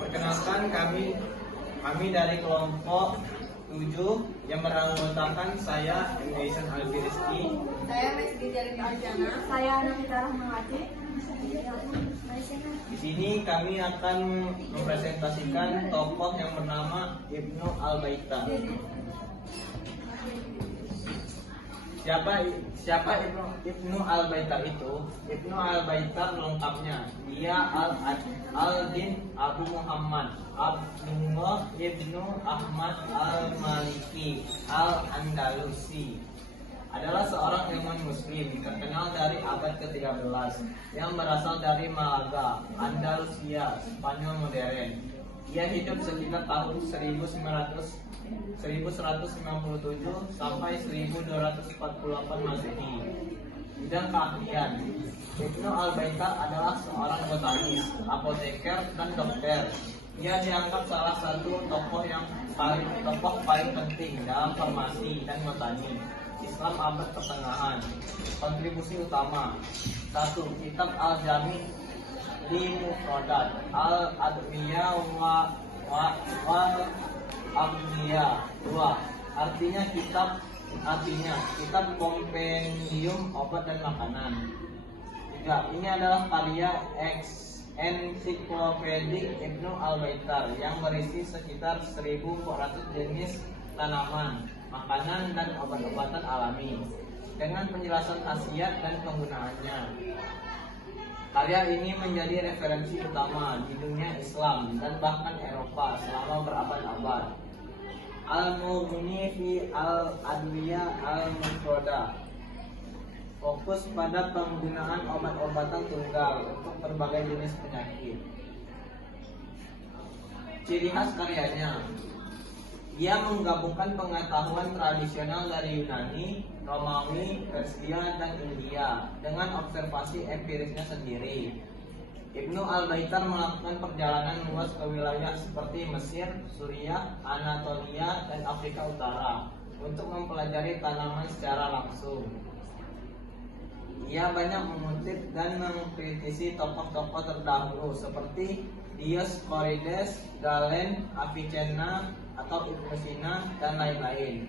Perkenalkan kami dari kelompok 7 yang beranggotakan saya Indonesian Alfi Rizky, saya Mesdi dari Aljana, saya Nafita Rahmawati. Di sini kami akan mempresentasikan tokoh yang bernama Ibnu Al-Baitar. Siapa Ibnu Al-Baitar itu? Ibnu Al-Baitar lengkapnya, dia Al-Din Abu Muhammad Abdullah Ibnu Ahmad Al-Maliki Al-Andalusi, adalah seorang ilmuwan muslim terkenal dari abad ke-13 yang berasal dari Malaga, Andalusia, Spanyol modern. Ia hidup sekitar tahun 1157 sampai 1248 Masehi. Bidang keahlian, Ibnu Al-Baitar adalah seorang botanis, apoteker, dan dokter. Ia dianggap salah satu tokoh paling penting dalam farmasi dan botani Islam abad pertengahan. Kontribusi utama: 1. Kitab Al-Jami' li Mufradat Al-Adwiyah wa Amniya. 2. Artinya kitab kompendium obat dan makanan. 3. Ini adalah karya ensiklopedik Ibnu Al-Baitar yang berisi sekitar 1.400 jenis tanaman, makanan, dan obat-obatan alami dengan penjelasan khasiat dan penggunaannya. Karya ini menjadi referensi utama di dunia Islam dan bahkan Eropa selama berabad-abad. Al-Mughni fi Al-Adwiyah Al-Mufradah, fokus pada penggunaan obat-obatan tunggal untuk berbagai jenis penyakit. Ciri khas karyanya: ia menggabungkan pengetahuan tradisional dari Yunani, Romawi, Persia, dan India dengan observasi empirisnya sendiri. Ibnu Al-Baitar melakukan perjalanan luas ke wilayah seperti Mesir, Suriah, Anatolia, dan Afrika Utara untuk mempelajari tanaman secara langsung. Ia banyak mengutip dan mengkritisi tokoh-tokoh terdahulu seperti Dioscorides, Galen, Avicenna atau Ibnu Sina, dan lain-lain.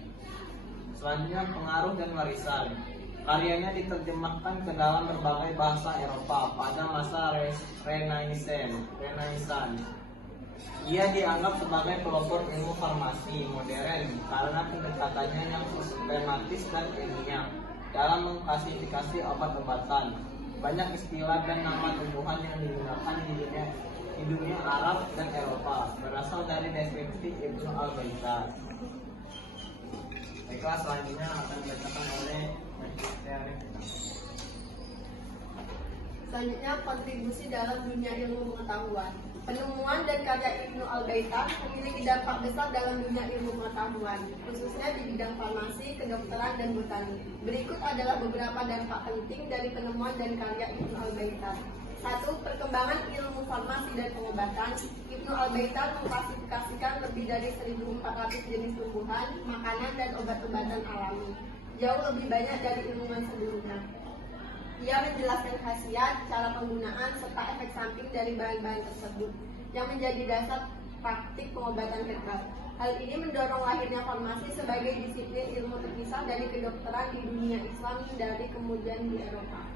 Selanjutnya, pengaruh dan warisan. Karyanya diterjemahkan ke dalam berbagai bahasa Eropa pada masa Renaissance. Ia dianggap sebagai pelopor ilmu farmasi modern karena pendekatannya yang sistematis dan ilmiah dalam mengklasifikasi obat-obatan. Banyak istilah dan nama tumbuhan yang digunakan di dunia Arab dan Eropa berasal dari deskripsi Ibnu Al-Baitar. Baiklah, selanjutnya akan dibacakan oleh Selanjutnya, kontribusi dalam dunia ilmu pengetahuan. Penemuan dan karya Ibnu Al-Baitar memiliki dampak besar dalam dunia ilmu pengetahuan, khususnya di bidang farmasi, kedokteran, dan botani. Berikut adalah beberapa dampak penting dari penemuan dan karya Ibnu Al-Baitar. 1. Perkembangan ilmu farmasi dan pengobatan. Ibnu Al-Baitar mengklasifikasikan lebih dari 1.400 jenis tumbuhan, makanan, dan obat-obatan alami, jauh lebih banyak dari ilmuwan sebelumnya. Ia menjelaskan khasiat, cara penggunaan, serta efek samping dari bahan-bahan tersebut yang menjadi dasar praktik pengobatan herbal. Hal ini mendorong lahirnya farmasi sebagai disiplin ilmu terpisah dari kedokteran di dunia Islam dari kemudian di Eropa.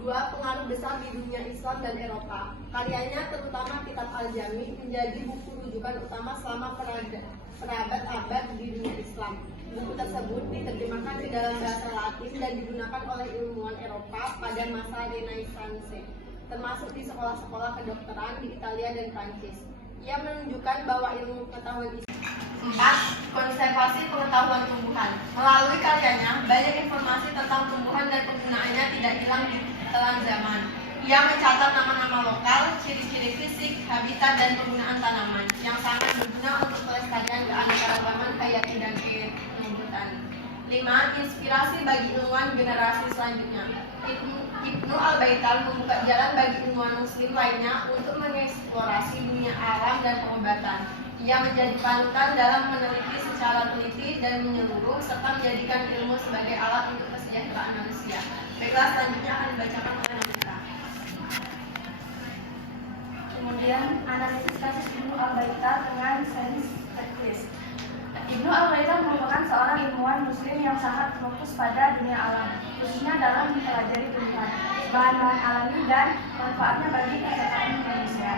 2. Pengaruh besar di dunia Islam dan Eropa. Karyanya, terutama kitab Al-Jami', menjadi buku rujukan utama selama perabad-abad di dunia Islam. Buku tersebut diterjemahkan ke dalam bahasa Latin dan digunakan oleh ilmuwan Eropa pada masa Renaissance, termasuk di sekolah-sekolah kedokteran di Italia dan Prancis. Ia menunjukkan bahwa ilmu pengetahuan Islam. 4. Konservasi pengetahuan tumbuhan. Melalui karyanya, banyak informasi tentang tumbuhan dan penggunaannya tidak hilang di telan zaman. Ia mencatat nama-nama lokal, ciri-ciri fisik, habitat, dan penggunaan tanaman yang sangat berguna untuk pelestarian keanekaragaman hayati dan kehidupan. 5. Inspirasi bagi ilmuwan generasi selanjutnya. Ibnu Al-Baitar membuka jalan bagi ilmuwan muslim lainnya untuk mengeksplorasi dunia alam dan pengobatan. Ia menjadi panutan dalam meneliti secara teliti dan menyeluruh, serta menjadikan ilmu sebagai alat untuk kesejahteraan manusia. Baiklah, selanjutnya akan dibacakan oleh Nafita. dan analisis kasus Ibnu Al-Baitar dengan sains teknis. Ibnu Al-Baitar merupakan seorang ilmuwan muslim yang sangat fokus pada dunia alam, khususnya dalam mempelajari tumbuhan, bahan-bahan alami dan manfaatnya bagi kesehatan manusia.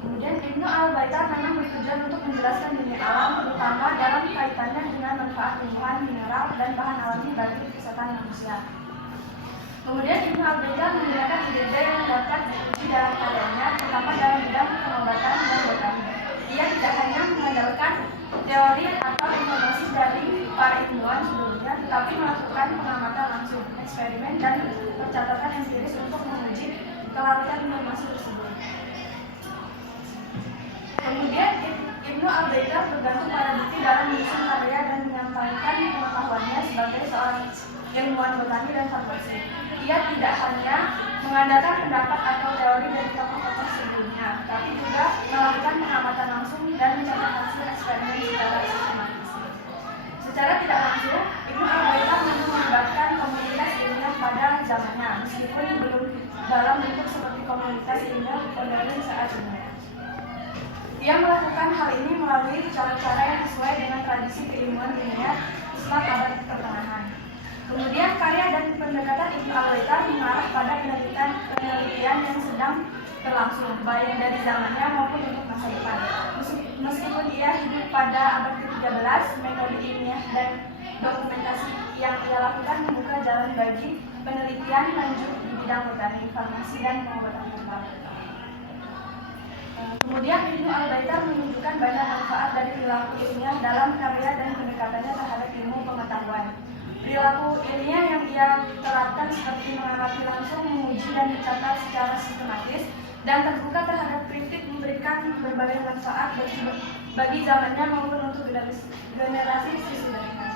Kemudian Ibnu Al-Baitar memang bertujuan untuk menjelaskan dunia alam, terutama dalam kaitannya dengan manfaat tumbuhan, mineral, dan bahan alami bagi kesehatan manusia. Kemudian Ibnu Al-Baitar menggunakan ide-ide yang dapat diuji dalam karyanya, terutama dalam bidang pengobatan dan botani. Ia tidak hanya mengandalkan teori atau informasi dari para ilmuwan sebelumnya, tetapi melakukan pengamatan langsung, eksperimen, dan pencatatan empiris untuk menguji kelarian informasi tersebut. Kemudian Ibnu Al-Baitar bergantung pada bukti dalam menyusun karya dan menyampaikan pengetahuannya sebagai seorang ilmuwan botani dan farmasi. Ia tidak hanya mengandalkan pendapat atau teori dari tokoh-tokoh sebelumnya, tapi juga melakukan pengamatan langsung dan mencatat hasil eksperimen secara sistematis. Secara tidak langsung, Ibnu Al-Baitar memang melibatkan komunitas ilmiah pada zamannya, meskipun belum dalam bentuk seperti komunitas ilmiah modern saat ini. Ia melakukan hal ini melalui cara-cara yang sesuai dengan tradisi keilmuan dunia Islam abad pertengahan. Kemudian karya dan pendekatan Ibnu Al-Baitar mengarah pada penelitian yang sedang berlangsung, baik dari zamannya maupun untuk masa depan. Meskipun ia hidup pada abad ke-13, metode ilmiah dan dokumentasi yang ia lakukan membuka jalan bagi penelitian lanjut di bidang botani, farmasi, dan pengobatan herbal. Kemudian Ibnu Al-Baitar menunjukkan banyak manfaat dari perilaku ilmiah dalam karya dan pendekatannya terhadap ilmu pengetahuan. Perilaku ilmiah yang ia terapkan seperti mengamati langsung, menguji, dan mencatat secara sistematis dan terbuka terhadap kritik memberikan berbagai manfaat bagi zamannya maupun untuk generasi sesudahnya.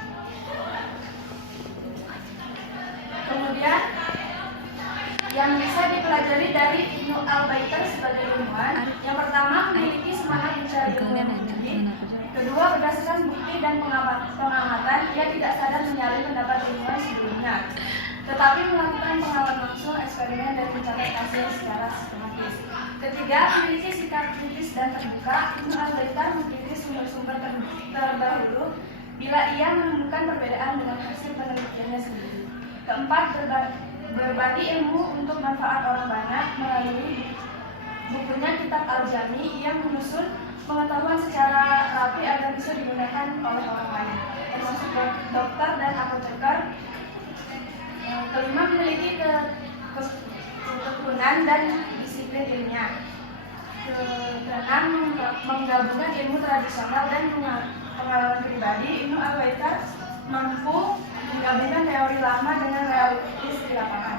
Kemudian yang bisa dipelajari dari Ibnu Al-Baitar sebagai ilmuwan, yang pertama memiliki semangat mencari ilmu yang tinggi. Kedua, berdasarkan bukti dan pengamatan, ia tidak sadar menyalin pendapat ilmuwan sebelumnya, tetapi melakukan pengalaman langsung, eksperimen, dan mencatat hasil secara sistematis. Ketiga, memiliki sikap kritis dan terbuka. Ibnu Al-Baitar mengkritik sumber-sumber terdahulu bila ia menemukan perbedaan dengan hasil penelitiannya sendiri. Keempat, berbagi ilmu untuk manfaat orang banyak melalui bukunya Kitab Al-Jami. Ia menyusun pengetahuan secara rapi agar bisa digunakan oleh orang lain, termasuk dokter dan apoteker. Kelima, memiliki ketekunan dan disiplin ilmiah. Keenam, menggabungkan ilmu tradisional dan pengalaman pribadi. Ibnu Al-Baitar mampu menggabungkan teori lama dengan realitis di lapangan,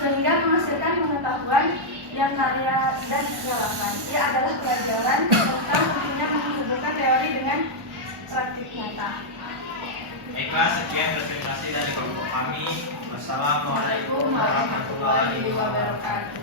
sehingga menghasilkan pengetahuan yang karya dan relevan. Ia adalah pelajaran tentang pentingnya menghubungkan teori dengan praktik nyata. Baiklah, sekian presentasi dari kelompok kami. Wassalamualaikum warahmatullahi wabarakatuh.